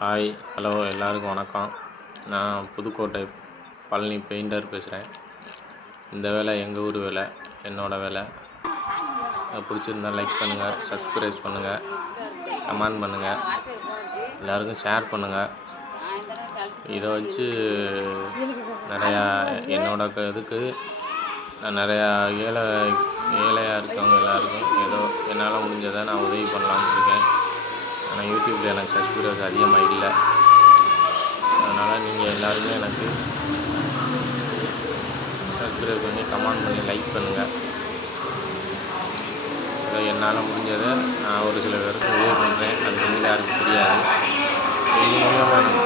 Hi, hello எல்லாருக்கும் வணக்கம். நான் புதுக்கோட்டை பழனி பெயிண்டர் பேசுகிறேன். இந்த வேலை எங்கள் ஊர் வேலை, என்னோடய வேலை. பிடிச்சிருந்தா லைக் பண்ணுங்கள், சப்ஸ்கிரைப் பண்ணுங்கள், கமெண்ட் பண்ணுங்கள், எல்லாருக்கும் ஷேர் பண்ணுங்கள். இதை வச்சு நிறையா இதுக்கு நான் நிறையா ஏழையாக இருக்கவங்க எல்லாருக்கும் ஏதோ என்னால் முடிஞ்சதை நான் உதவி பண்ணலாம்னு இருக்கேன். ஆனால் யூடியூப்பில் எனக்கு சப்ஸ்கிரைபர்ஸ் அதிகமாக இல்லை. அதனால் நீங்கள் எல்லாருமே எனக்கு சப்ஸ்கிரைப் பண்ணி கமெண்ட் பண்ணி லைக் பண்ணுங்கள். ஏதோ என்னால் முடிஞ்சதை நான் ஒரு சில பேருக்கு உதவி பண்ணுறேன். அது வந்து யாருக்கும் தெரியாது. இது மூலமாக எனக்கு